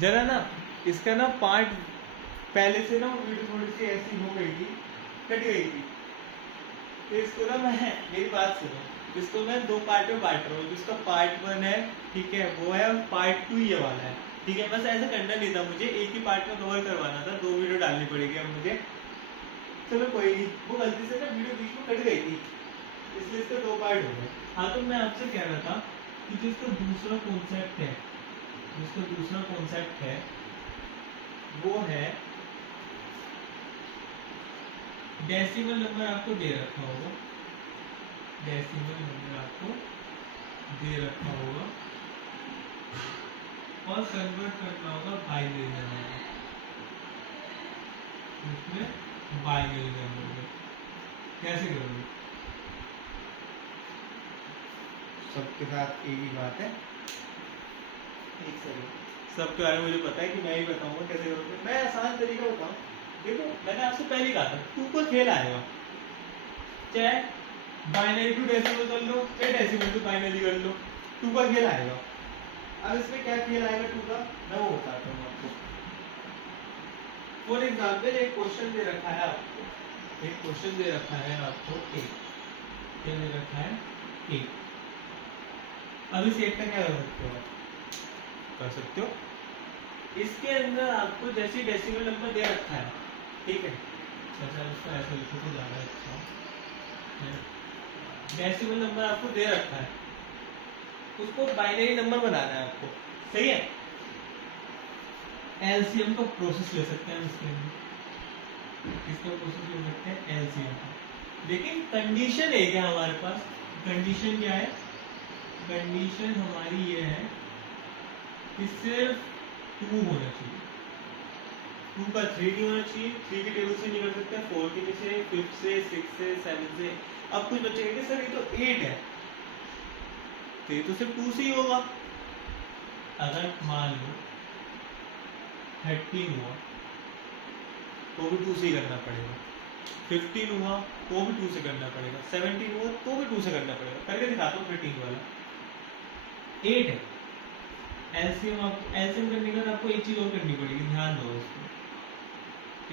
जरा ना इसका ना पार्ट पहले से ना वीडियो थोड़ी सी ऐसी हो गई थी, कट गई थी, तो इसको ना मैं, मेरी बात सुनो, इसको मैं दो पार्ट में बांट रहा हूँ। जिसका पार्ट 1 है, ठीक है, वो है, पार्ट 2 ये वाला है, ठीक है। बस ऐसा करना नहीं था मुझे, एक ही पार्ट में कवर करवाना था, 2 वीडियो डालनी पड़ेगी अब मुझे। चलो कोई नहीं, वो गलती से ना वीडियो बीच में कट गई थी, इसलिए इसके 2 पार्ट हो गए। हाँ, तो मैं आपसे कह रहा था कि जो इसका दूसरा कॉन्सेप्ट है, जिसका दूसरा कॉन्सेप्ट है वो है डेसिमल नंबर। आपको दे रखा होगा, डेसिमल नंबर आपको दे रखा होगा और कन्वर्ट करना होगा बाइनरी नंबर में। इसमें बाइनरी नंबर में कैसे करोगे? सबके साथ एक ही बात है, एक सेकंड, सबके बारे में मुझे पता है कि मैं ही बताऊंगा कैसे करोगे। मैं आसान तरीका बताऊं, देखो मैंने आपसे पहले ही कहा था 2 को खेल आएगा, चाहे बाइनरी टू डेसिमल कर लो, चाहे डेसिमल टू बाइनरी कर लो, 2 का खेल आएगा। अब इसमें क्या खेल आएगा 2 का, मैं वो बताता हूँ आपको। फॉर एग्जाम्पल एक क्वेश्चन दे रखा है आपको, एक क्वेश्चन दे रखा है आपको, एक क्या दे रखा है, एक। अब इस एक का क्या कर सकते हो, कर सकते हो, इसके अंदर आपको जैसे डेसिमल नंबर दे रखा है, ठीक है, अच्छा इसको ऐसे लिखो तो ज्यादा अच्छा है। डेसिमल नंबर आपको दे रखा है, उसको बाइनरी नंबर बनाना है आपको, सही है। एलसीएम का प्रोसेस ले सकते हैं इसके अंदर, किसका प्रोसेस ले सकते हैं, एलसीएम का। लेकिन कंडीशन एक है हमारे पास, कंडीशन क्या है, कंडीशन हमारी ये है कि सिर्फ 2 होना चाहिए, 2 का 3 नहीं होना चाहिए। 3 की टेबल से नहीं कर सकते, 4 के से, 5 से, 6 से, 7 से। अब कुछ बच्चे कहेंगे सर ये तो 8 है, तो ये तो सिर्फ 2 से ही होगा। अगर मान लो 13 हुआ तो भी 2 से ही करना पड़ेगा, 15 हुआ तो भी 2 से करना पड़ेगा, 17 हुआ तो भी 2 से करना पड़ेगा। करके दिखाता हूँ 13 वाला, 8 है। एलसीएम करने का आपको एक चीज और करनी पड़ेगी, ध्यान दो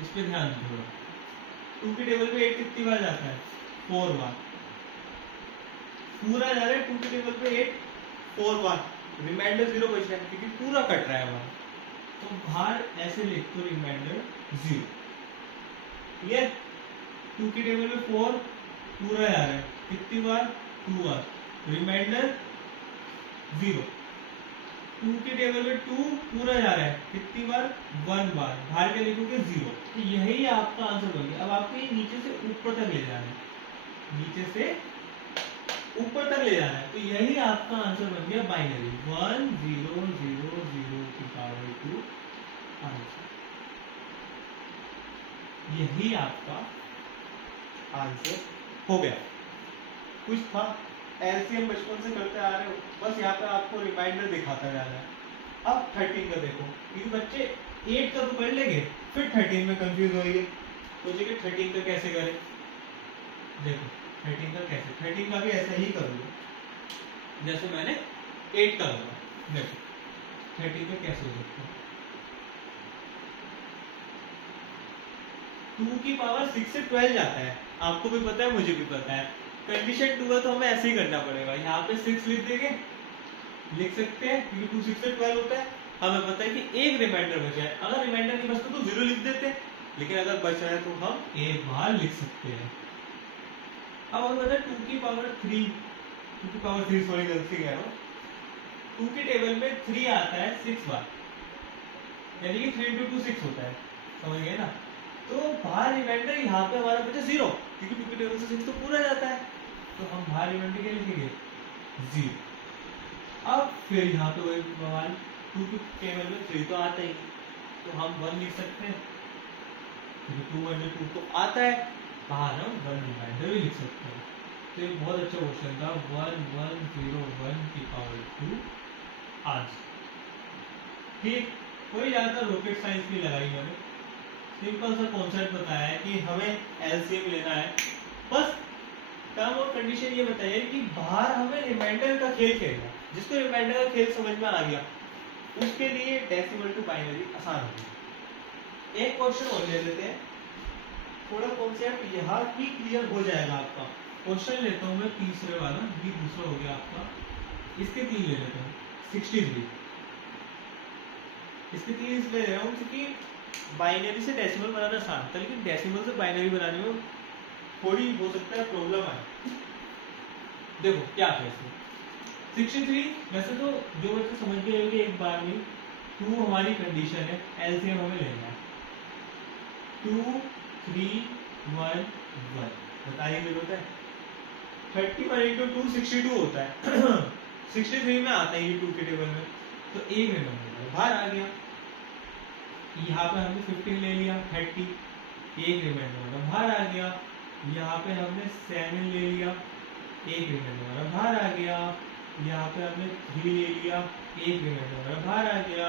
इस पे ध्यान दो। 2 की टेबल पे 8 कितनी बार जाता है, 4 बार पूरा जा रहा है। 2 की टेबल पे 8 4 बार, रिमाइंडर 0 बच रहा है क्योंकि पूरा कट रहा है वहां, तो बाहर ऐसे लिख दो रिमाइंडर 0, क्लियर। 2 की टेबल पे 4 पूरा जा रहा है, कितनी बार, 2 बार, रिमाइंडर 0। 2 की टेबल पे 2 पूरा जा रहा है, कितनी बार, 1 बार, बाहर के लिखोगे 0। तो यही आपका आंसर बन गया। अब आपको ये नीचे से ऊपर तक ले जाना है, नीचे से ऊपर तक ले जाना है, तो यही आपका आंसर बन गया बाइनरी 1 0 0 0 की पावर 2 आंसर। यही आपका आंसर हो गया। कुछ था, एलसीएम बचपन से करते आ रहे हो, बस यहाँ पे आपको रिमाइंडर दिखाता जाना है। अब 13 का देखो, क्योंकि बच्चे 8 का तो कर लेंगे, फिर 13 में कंफ्यूज होंगे, सोचेंगे 13 का कैसे करें। देखो 13 का कैसे, 13 का भी ऐसा ही करोगे जैसे मैंने 8 का करा। देखो 13 का कैसे हो सकता है, 2 की पावर 6 से 12 जाता है, आपको भी पता है मुझे भी पता है। कंडीशन 2 है तो हमें ऐसे ही करना पड़ेगा, यहाँ पे 6 लिख देंगे, लिख सकते हैं क्योंकि 2 6 से 12 होता है। हमें पता है कि एक रिमाइंडर बचा है, अगर रिमाइंडर नहीं बचता तो 0 लिख देते, लेकिन अगर बच रहा है तो हम एक बार लिख सकते हैं। अब हमें पता है 2 की पावर 3, 2 की पावर 3 सॉरी गलती कह रहा हूँ, 2 की टेबल में 3 आता है 6 बार, यानी कि 3 into 2 6 होता है, समझ गए ना। तो बाहर रिमाइंडर यहाँ पे हमारा बचा 0, क्योंकि 2 की टेबल से 6 तो पूरा जाता है, तो हम बाहर रिमाइंडर क्या लिखेंगे 0। अब फिर यहाँ पे वही सवाल, 2 की टेबल में 3 तो आता ही, तो हम 1 लिख सकते हैं, क्योंकि 2 under 2 तो आता है, बाहर हम 1 रिमाइंडर भी लिख सकते हैं। तो एक बहुत अच्छा क्वेश्चन था, 1 1 0 1 की पावर 2 आंसर। ठीक, कोई ज्यादा रॉकेट साइंस नहीं लगाई मैंने, सिंपल सा कॉन्सेप्ट बताया है कि हमें एलसीएम लेना है, बस टर्म और कंडीशन ये बताइए कि बाहर हमें रिमाइंडर का खेल खेलना है। जिसको रिमाइंडर का खेल समझ में आ गया उसके लिए डेसिमल टू बाइनरी आसान होगी। एक क्वेश्चन और ले लेते हैं, थोड़ा कॉन्सेप्ट यहाँ ही क्लियर हो जाएगा आपका। क्वेश्चन लेता हूँ मैं तीसरे वाला, ये दूसरा हो गया आपका, इसके 3 ले लेता हूँ। 63 इसके 3 इसलिए ले रहा हूँ क्योंकि बाइनरी से डेसिमल बनाना आसान था, लेकिन डेसिमल से बाइनरी बनाने में थोड़ी हो सकता है प्रॉब्लम आए। देखो क्या है इसमें 63, वैसे तो जो बच्चे समझ गए होंगे एक बार में, 2 हमारी कंडीशन है, एलसीएम हमें लेना है 2 3 1 1, बताइए जरूरत है। 31 into 2 62 होता है 63 में आता है ये 2 के टेबल में, तो एक रिमाइंडर बाहर आ गया। यहाँ पे हमने 15 ले लिया, 30 एक रिमाइंडर बाहर आ गया। यहाँ पे हमने 7 ले लिया, एक रिमाइंडर बाहर आ गया। यहाँ पे हमने 3 ले लिया, एक रिमाइंडर बाहर आ गया।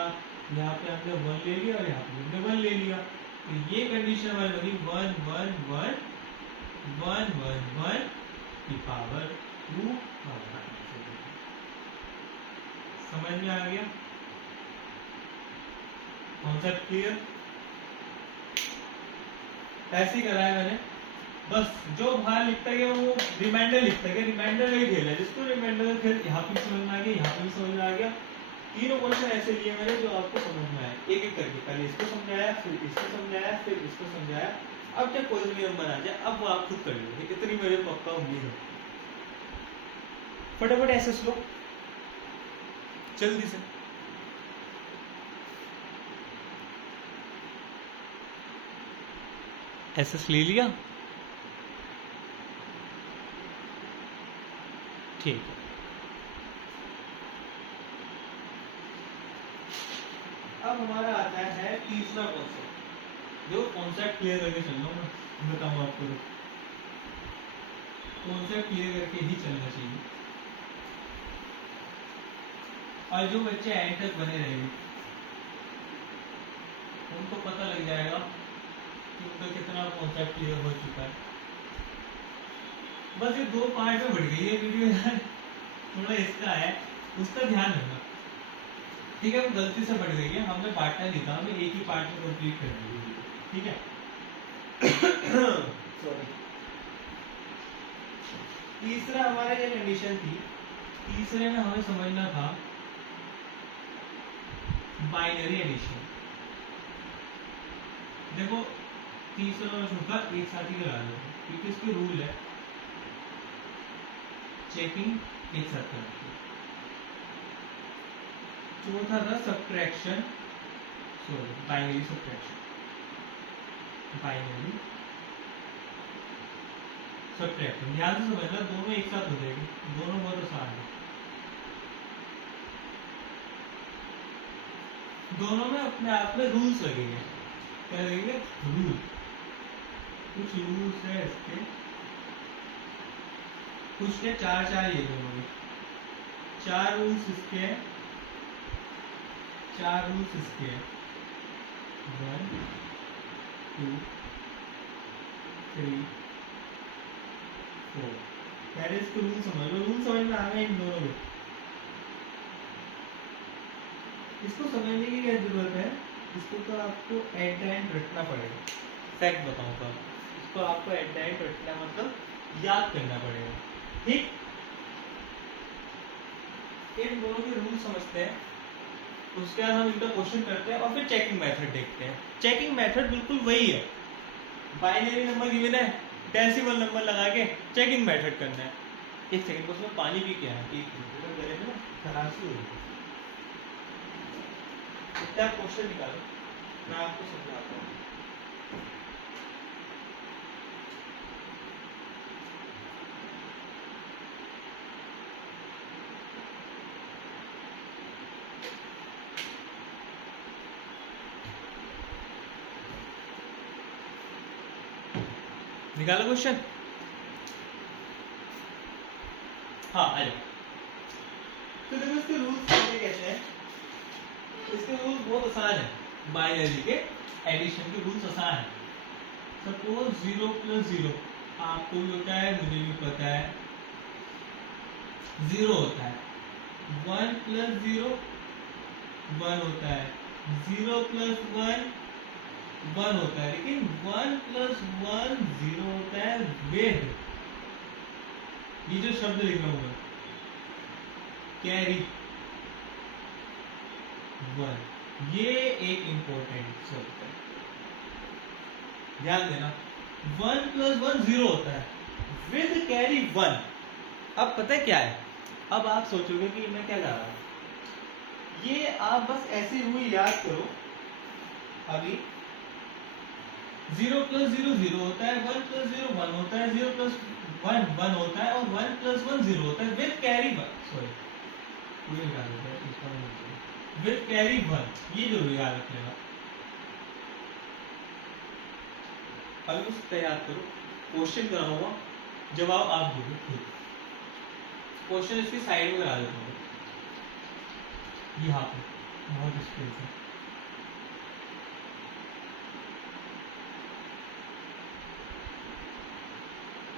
यहाँ पे हमने 1 ले लिया और यहाँ पे हमने 1 ले लिया। तो ये कंडीशन हमारी बनी 1 1 1 1 1 1 की पावर 2। समझ में आ गया कॉन्सेप्ट क्लियर? ऐसे ही कराया मैंने, बस जो बाहर लिखता गया वो रिमाइंडर लिखता गया, रिमाइंडर नहीं खेला जिसको रिमाइंडर खेल यहाँ पे समझ में आ गया, यहाँ पे समझ में आ गया। तीनों क्वेश्चन ऐसे लिए मैंने जो आपको समझ में आए, एक एक करके पहले इसको समझाया, फिर इसको समझाया, फिर इसको समझाया। अब क्या कोई भी नंबर आ जाए अब वो आप खुद कर लीजिए, इतनी मेरे पक्का उम्मीद है। फटाफट एसएस लो जल्दी से। एसएस ले लिया, ठीक है। अब हमारा आता है तीसरा कॉन्सेप्ट, जो कॉन्सेप्ट क्लियर करके चल रहा हूँ मैं, बताऊँ आपको, कॉन्सेप्ट क्लियर करके ही चलना चाहिए। और जो बच्चे एंड तक बने रहेंगे उनको पता लग जाएगा कि उनका कितना कॉन्सेप्ट क्लियर हो चुका है। बस ये 2 पार्ट में बढ़ गई है वीडियो यार, थोड़ा इसका है, उसका ध्यान रखना, ठीक है। वो गलती से बढ़ गई है, हमने पार्ट नहीं लिखा, हमें एक ही पार्ट में कंप्लीट कर दी, ठीक है। सॉरी। तीसरा हमारा ये कंडीशन थी, तीसरे में हमें समझना था बाइनरी एडिशन। देखो तीसरा और चौथा एक साथ ही करा दो क्योंकि इसके रूल है चेकिंग एक साथ करना। चौथा था subtraction, sorry binary subtraction, binary subtraction. ध्यान से समझना, दोनों एक साथ हो जाएगी, दोनों बहुत आसान है। दोनों में अपने आप में रूल्स लगेंगे, क्या लगेंगे? रूल, कुछ रूल्स है इसके, कुछ के 4 ये दोनों में 4 रूल्स इसके हैं, 4 रूल्स इसके हैं, 1 2 3 4। पहले इसके रूल समझ लो, रूल समझ में आ गए इन दोनों में। इसको समझने की क्या जरूरत है, इसको तो आपको एट द एंड रटना पड़ेगा। फैक्ट बताऊंगा, इसको आपको एट द एंड रटना मतलब याद करना पड़ेगा, ठीक। इन दोनों के रूल समझते हैं, उसके बाद हम इनका क्वेश्चन करते हैं और फिर चेकिंग मेथड देखते हैं। चेकिंग मेथड बिल्कुल वही है, बाइनरी नंबर गिवन है, डेसिमल नंबर लगा के चेकिंग मेथड करना है। एक सेकंड, उसमें पानी भी क्या है, एक मिनट, गले में ना खराशी हो रही है। आप क्वेश्चन निकालो, मैं आपको समझाता हूँ। निकालो क्वेश्चन, हाँ आ जाओ। तो देखो इसके रूल्स कैसे हैं, इसके रूल्स बहुत आसान है, बाइनरी के एडिशन के रूल्स आसान है। सपोज 0 + 0 आपको भी होता है, मुझे भी पता है, 0 होता है। 1 + 0 वन होता है, 0 प्लस वन वन होता है, लेकिन 1 प्लस वन 0 होता है विद, ये जो शब्द लिख रहा हूं मैं, कैरी वन, ये एक इंपॉर्टेंट शब्द है, ध्यान देना। 1 प्लस वन 0 होता है विद कैरी वन। अब पता है क्या है, अब आप सोचोगे कि मैं क्या कर रहा हूं, ये आप बस ऐसे हुई याद करो। अभी 0 प्लस 0 0 होता है, 1 प्लस 0 1 होता है, 0 प्लस 1 1 होता है, और 1 प्लस 1 0 होता है with carry one. Sorry, with carry one, ये जरूर याद रखिएगा। अभी उसको याद करो, क्वेश्चन कराऊंगा, जवाब आप दोगे खुद। क्वेश्चन इसकी साइड में करा देता हूँ, यहाँ पे बहुत स्पेस है।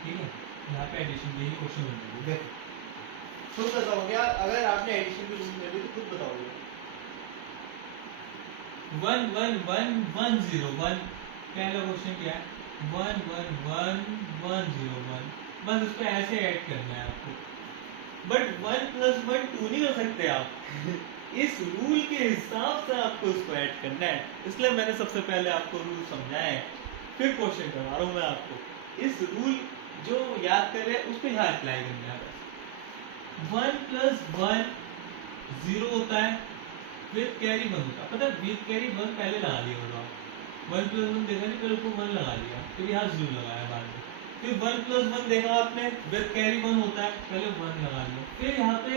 ठीक है, यहाँ पे एडिशन के ही क्वेश्चन बनेंगे। देखो खुद बताओगे, अगर आपने एडिशन की रूल में भी तो खुद बताओगे। 1 1 1 1 0 1, पहला क्वेश्चन क्या है, 1 1 1 1 0 1, बस उसको ऐसे ऐड करना है आपको। बट 1 प्लस 1 2 नहीं कर सकते आप इस रूल के हिसाब से आपको उसको ऐड करना है, इसलिए मैंने सबसे पहले आपको रूल समझाया है, फिर क्वेश्चन करवा रहा हूं मैं आपको। इस रूल जो याद कर रहे हैं उसको यहाँ अप्लाई करना है। 1 प्लस 1 0 होता है विद कैरी वन होता है, पता है विद कैरी वन पहले लगा लिया होगा, 1 प्लस 1 देखा नहीं, पहले उसको 1 लगा लिया, फिर यहाँ 0 लगाया बाद में, फिर 1 प्लस 1 देखा आपने विद कैरी 1 होता है, पहले 1 लगा लिया, फिर यहाँ पे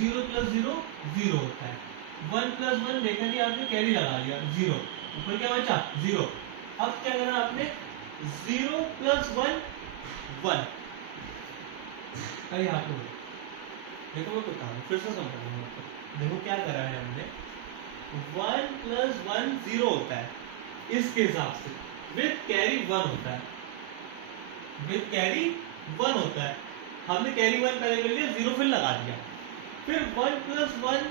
0 प्लस 0 0 होता है, 1 प्लस 1 देखा नहीं आपने, कैरी लगा लिया 0, ऊपर क्या बचा 0। अब क्या करना आपने, 0 प्लस 1 1, यहाँ पे देखो मैं बता रहा हूँ, फिर से समझाऊंगा आपको। देखो क्या करा है हमने, 1 प्लस 1 0 होता है इसके हिसाब से, विद कैरी 1 होता है, विद कैरी 1 होता है, हमने कैरी 1 पहले कर लिया, 0 फिर लगा दिया, फिर 1 प्लस 1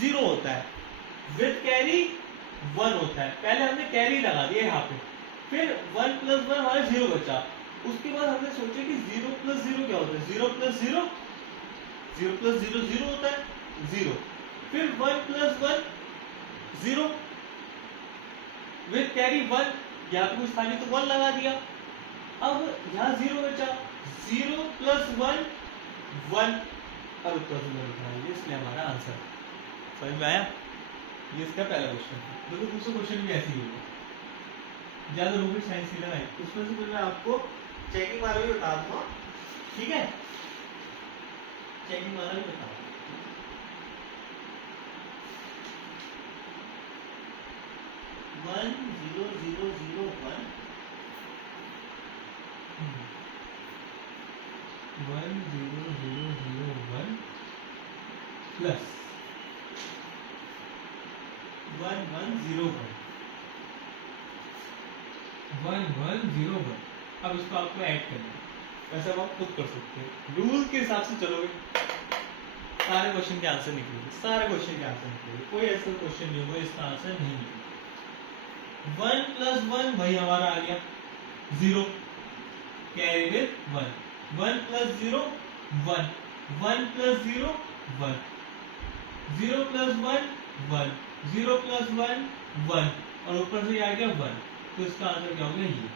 0 होता है विद कैरी 1 होता है, पहले हमने कैरी लगा दिया यहाँ पे, फिर 1 प्लस 1 हमारा 0 बचा, उसके बाद हमने सोचा कि 0 प्लस 0 क्या होता है, 0 प्लस 0 0 प्लस 0 0 होता है 0, फिर 1 प्लस 1 0 विद कैरी 1, यहाँ पे कुछ था नहीं तो 1 लगा दिया, अब यहाँ 0 बचा, 0 प्लस 1 1, और उत्तर से इसलिए हमारा आंसर समझ में आया। ये इसका पहला क्वेश्चन था। देखो दूसरा क्वेश्चन भी ऐसे ही होगा, ज्यादा रोबोट साइंस की ना है, उसमें से मैं आपको चेकिंग वाला भी बता दूंगा, ठीक है, चेकिंग वाला भी बता 1 0 0 0 1 1 0 0 0 1 प्लस 1 1 0 1 1 1 0 1। अब इसको आपको ऐड करना है, वैसे आप खुद कर सकते हो, रूल के हिसाब से चलोगे सारे क्वेश्चन के आंसर निकलेंगे, सारे क्वेश्चन के आंसर निकलेंगे, कोई ऐसा क्वेश्चन नहीं होगा इसका आंसर नहीं निकलेगा। 1 प्लस 1 वही हमारा आ गया 0, carry with 1, 1 plus 0 1, 1 plus 0 1, 0 plus 1 1, 0 plus 1 1, और ऊपर से आ गया 1, तो इसका आंसर क्या होगा ये।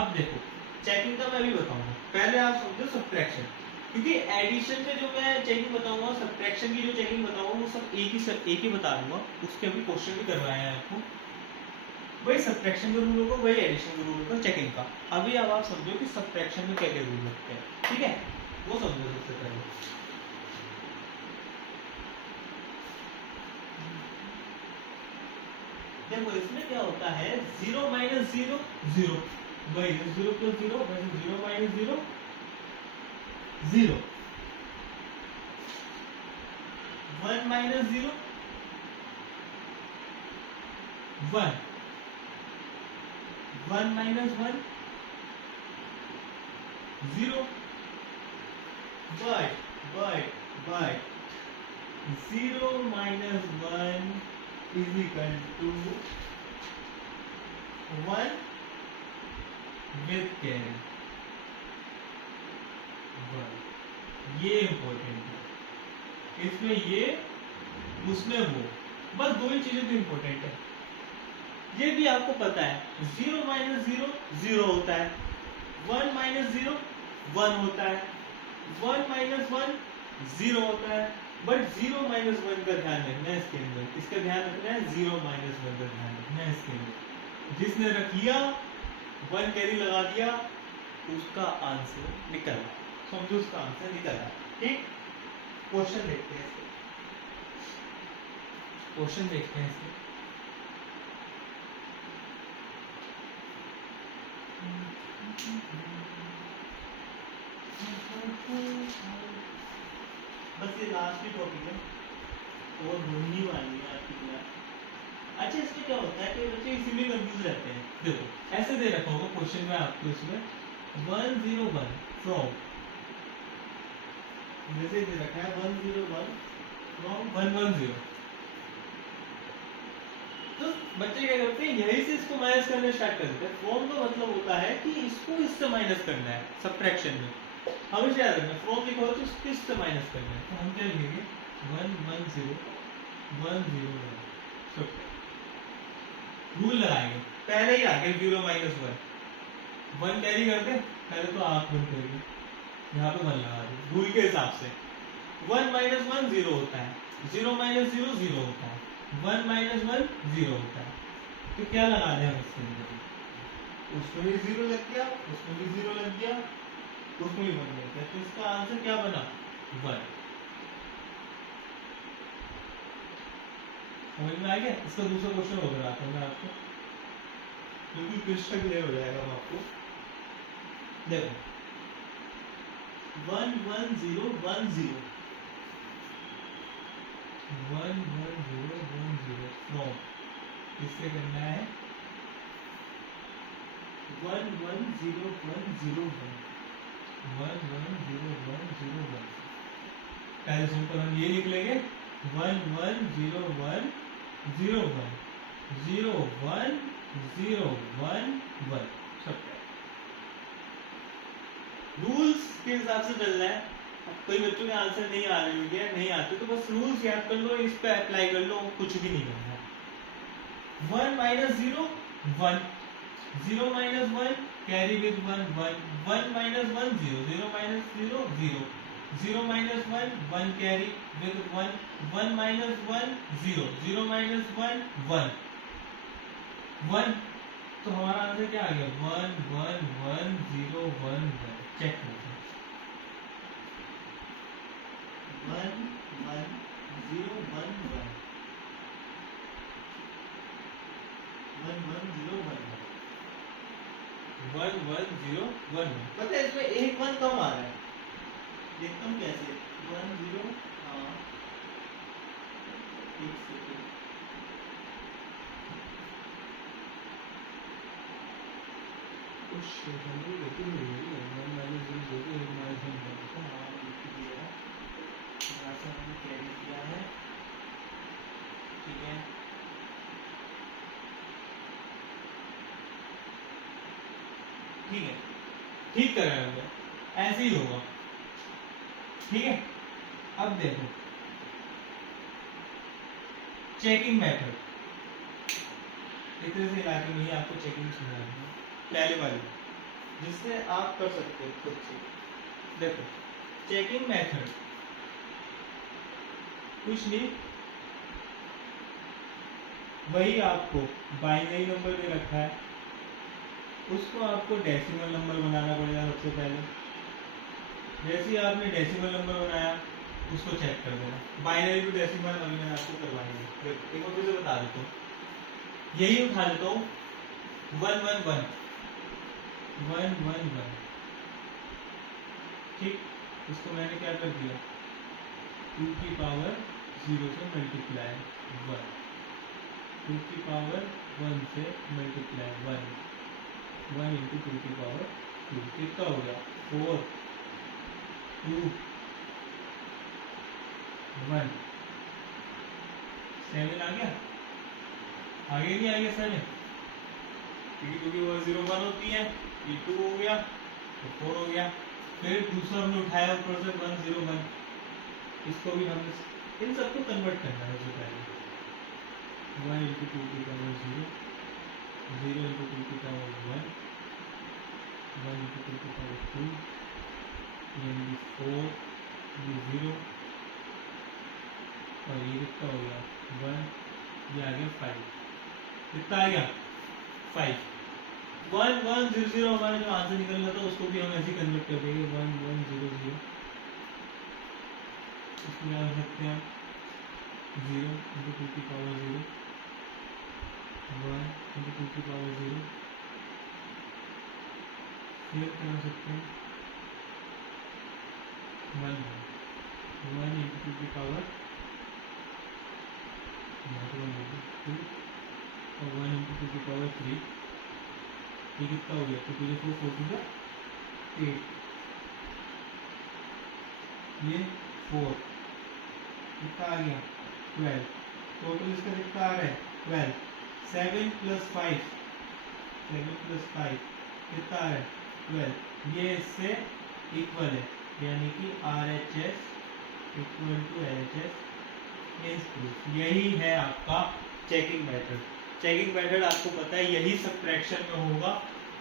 अब देखो चेकिंग का मैं भी बताऊंगा, पहले आप समझो सब्ट्रैक्शन, क्योंकि एडिशन में जो मैं चेकिंग बताऊंगा, सब्ट्रैक्शन की जो चेकिंग बताऊंगा वो सब एक ही बता दूंगा, उसके अभी क्वेश्चन भी करवाया है आपको, वही सब्ट्रैक्शन का रूल होगा, वही एडिशन का रूल होगा चेकिंग का। अभी अब आप समझो कि सब्ट्रैक्शन में क्या क्या रूल लगते हैं, ठीक है, वो समझो सबसे पहले। देखो इसमें क्या होता है, 0 माइनस 0 0, वही 0 प्लस 0 वैसे 0 minus 0 0, 1 minus 0 1, 1 minus 1 0, by 0 minus 1 is equal to 1 with carry 1। ये इम्पोर्टेंट है, इसमें ये उसमें वो, बस दो ही चीजें तो इम्पोर्टेंट है। ये भी आपको पता है 0 माइनस 0 0 होता है, 1 माइनस 0 1 होता है, 1 माइनस 1 0 होता है। बट 0 माइनस 1 का ध्यान रखना है इसके अंदर, इसका ध्यान रखना है 0 माइनस 1 का ध्यान रखना है इसके अंदर। जिसने रख लिया 1 कैरी लगा दिया उसका आंसर निकला, समझो उसका आंसर निकला। ठीक, क्वेश्चन देखते हैं इसके, क्वेश्चन देखते हैं इसके। बस ये लास्ट ही टॉपिक है और होनी वाली है आपकी क्लास। अच्छा, इसमें क्या होता है कि बच्चे इसीलिए कंफ्यूज रहते हैं। देखो ऐसे दे रखा होगा क्वेश्चन में आपको, इसमें 101 फ्रॉम, जैसे दे रखा है 101 फ्रॉम 110। तो बच्चे क्या करते हैं, यही से इसको माइनस करना स्टार्ट करते हैं। फ्रॉम का मतलब होता है कि इसको इससे माइनस करना है सब्ट्रैक्शन में, हमेशा याद रखना। फ्रॉम लिखा हो तो इसको इससे माइनस करना है, तो हम क्या लिखेंगे 110 101 सब्ट्रैक्ट। रूल लगाएंगे, पहले ही आगे 0 माइनस 1 कैरी करते, पहले तो आंख बंद करेंगे, यहाँ पे 1 लगा दे रूल के हिसाब से। 1 माइनस 1 0 होता है, 0 माइनस 0 0 होता है, 1 माइनस 1 0 होता है। तो क्या लगा दें हम इसके अंदर, उसमें भी 0 लग गया, उसमें भी 0 लग गया, उसमें भी 1 लग गया, तो इसका आंसर क्या बना 1। समझ में आ गया? इसका दूसरा क्वेश्चन हो रहा था मैं आपको, बिल्कुल क्रिस्टल क्लियर हो जाएगा हम आपको। देखो 1 1 0 1 0 1 1 0 1 0 फ्रॉम, इससे करना है 1 1 0 1 0 1 1 1 0 1 0 1। पहले सिंपल हम ये लिख लेंगे 1 1 0 1 0 1 0 1 0 1 1 सब रूल्स के हिसाब से चलना है। कोई बच्चों के आंसर नहीं आ रहे होंगे, नहीं आते तो बस रूल्स याद कर लो, इस पे अप्लाई कर लो, कुछ भी नहीं करना। 1 minus 0 1, 0 minus 1 carry with 1 1, 1 minus 1 0, 0 minus 0 0, 0 minus 1 1 carry with 1, 1 minus 1 0, 0 minus 1 1 1। तो हमारा आंसर क्या आ गया 1 1 1 0 1 1। चेक करते हैं 1 1 0 1 1 1 1 0 1 1 1 0 1 1। पता है इसमें एक 1 कम आ रहा है, देखता हूँ कैसे 1 0। हाँ एक सेकंड, कुछ हमने लेकिन नहीं है 1 माइनस 0 0 1 माइनस 1 1 को हाँ लिख दिया, यहाँ से हमने कैरी किया है। ठीक है, ठीक है, ठीक कर रहे हैं, ऐसे ही होगा। ठीक है, अब देखो चेकिंग मेथड, इतने से इलाके में ही आपको चेकिंग सुना है पहले वाली, जिससे आप कर सकते हो खुद से। देखो चेकिंग मेथड कुछ नहीं, वही आपको बाइनरी नंबर दे रखा है, उसको आपको डेसिमल नंबर बनाना पड़ेगा सबसे पहले। जैसे ही आपने डेसिमल नंबर बनाया उसको चेक कर देना, बाइनरी टू डेसिमल अभी मैंने आपको करवाई है। एक बार फिर से बता देता हूँ, यही उठा लेता हूँ 1 1 1 1 1 1। ठीक, इसको मैंने क्या कर दिया 2 की पावर 0 से मल्टीप्लाई 1, 2 की पावर 1 से मल्टीप्लाई 1, 1 इंटू 2 की पावर 2 कितना हो गया 4 2 1। 7 आ गया, आगे नहीं आ गया 7, क्योंकि वो 0 1 होती है, ये 2 हो गया, तो 4 हो गया। फिर दूसरा हमने उठाया ऊपर से 1 0 1, इसको भी हमने इन सबको कन्वर्ट करना है। जो पहले 1 into 2 की पावर 0, 0 into 2 की पावर 1, 1 into 2 की पावर 2, यानी 4, ये 0 और ये कितना हो गया 1, ये आ गया 5, कितना आ गया 5। 1 1 0 0 हमारा जो आंसर निकल रहा था उसको भी हम ऐसे कन्वर्ट कर देंगे 1 1 0 0, इसमें आ सकते हैं 0 into 2 की पावर 0, 1 into 2 की पावर 0, फिर क्या हो सकते हैं 1 1 into 2 की पावर 2 और 1 into 2 की पावर 3, ये कितना हो गया, तो 2 4 4 2 8, ये 4, कितना आ गया 12, टोटल इसका कितना आ रहा है 12, 7 plus 5, 7 plus 5 कितना आ रहा है 12, ये इससे इक्वल है, यानी कि RHS equal to LHS means proof. यही है आपका चेकिंग मेथड। चेकिंग मेथड आपको पता है यही सबट्रैक्शन में होगा,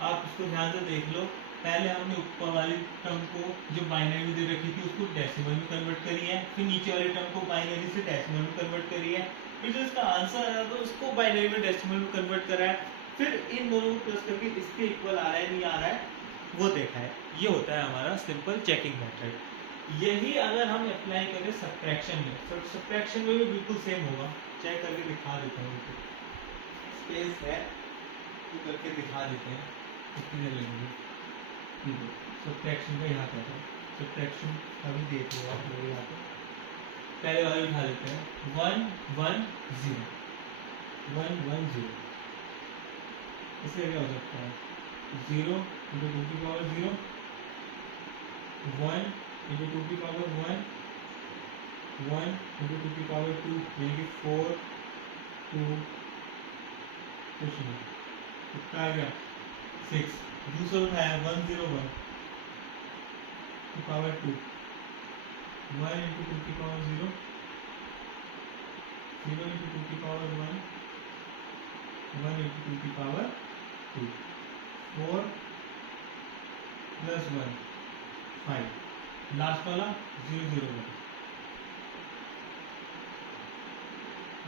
आप इसको ध्यान से देख लो। पहले हमने ऊपर वाली टर्म को जो बाइनरी दे रखी थी उसको डेसिमल में कन्वर्ट करी है, फिर नीचे वाली टर्म को बाइनरी से डेसिमल में कन्वर्ट करी है, फिर जो इसका आंसर आया था उसको बाइनरी में डेसिमल में कन्वर्ट करा है, फिर इन दोनों को प्लस करके इसके इक्वल आ रहा है नहीं आ रहा है वो देखा है। ये होता है हमारा सिंपल चेकिंग मेथड। यही अगर हम अप्लाई करें सब्ट्रैक्शन में, तो सब्ट्रैक्शन में भी बिल्कुल सेम होगा। चेक करके दिखा देता हूँ, स्पेस है तो करके दिखा देते हैं कितने लगेंगे। सब्ट्रैक्शन का यहाँ पर है, सब्ट्रैक्शन अभी देख लो आप लोग यहाँ पे। पहले वाले उठा लेते हैं 1 1 0 1 1 0, इससे क्या हो सकता है 0 into 2 की पावर 0, 1 into 2 की पावर 1, 1 into 2 की पावर 2, यानी कि 4 2 कुछ नहीं, कितना आ गया 6। दूसरा उठाया 1 0 1 की पावर 2, 1 into 2 की पावर 0, 0 into 2 की पावर 1, 1 into 2 की पावर 2, 4 plus 1 5, लास्ट वाला 0 0 1।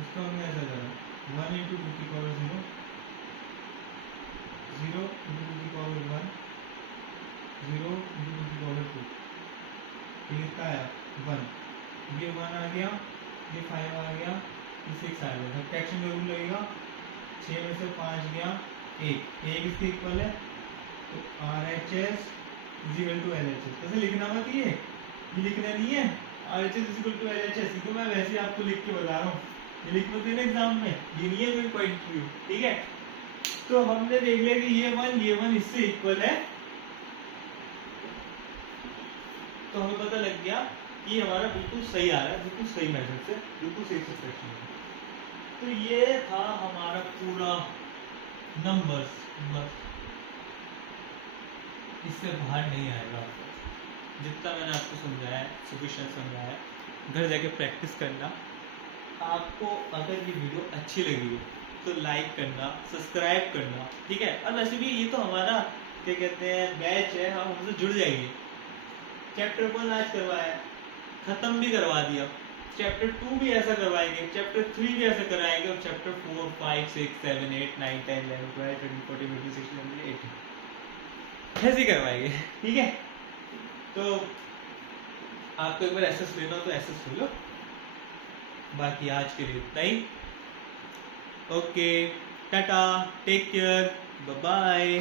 इसका हमने ऐसा करा 1 into 2 की पावर 0, 0 into 2 की पावर 1, 0 into 2 की पावर 2, ये कितना आया 1, ये 1 आ गया, ये 5 आ गया, ये 6 आ गया। सब्ट्रैक्शन जरूर लगेगा, 6 में से 5 गया 1, 1 इसके इक्वल है, तो RHS is equal to LHS। कैसे लिखना मत ये लिखना नहीं है, RHS is equal to LHS, तो मैं वैसे ही आपको लिख के बता रहा हूँ, ये लिख मत देना एग्जाम में, ये नहीं है कोई पॉइंट व्यू, ठीक है। तो हमने देख लिया कि ये 1 इससे इक्वल है, तो हमें पता लग गया कि हमारा बिल्कुल सही आ रहा है, बिल्कुल सही मेथड से, बिल्कुल सही सब्ट्रैक्शन है। तो ये था हमारा पूरा नंबर्स, बस इससे बाहर नहीं आएगा आपको। जितना मैंने आपको समझाया है सफिशिएंट समझाया है, घर जाके प्रैक्टिस करना। आपको अगर ये वीडियो अच्छी लगी हो तो लाइक करना, सब्सक्राइब करना, ठीक है। और वैसे भी ये तो हमारा क्या कहते हैं बैच है, हम हमसे जुड़ जाइए। चैप्टर 1 आज करवाया, खत्म भी करवा दिया, चैप्टर 2 भी ऐसा करवाएंगे, चैप्टर 3 भी ऐसा कराएंगे, और चैप्टर 4 5 6 7 8 9 10 11 12 13 14 15 16 17 18 ऐसे करवाएंगे, ठीक है। तो आपको एक बार एसएस लेना हो तो एसएस ले लो। बाकी आज के लिए इतना ही। Okay, tata, take care, bye bye.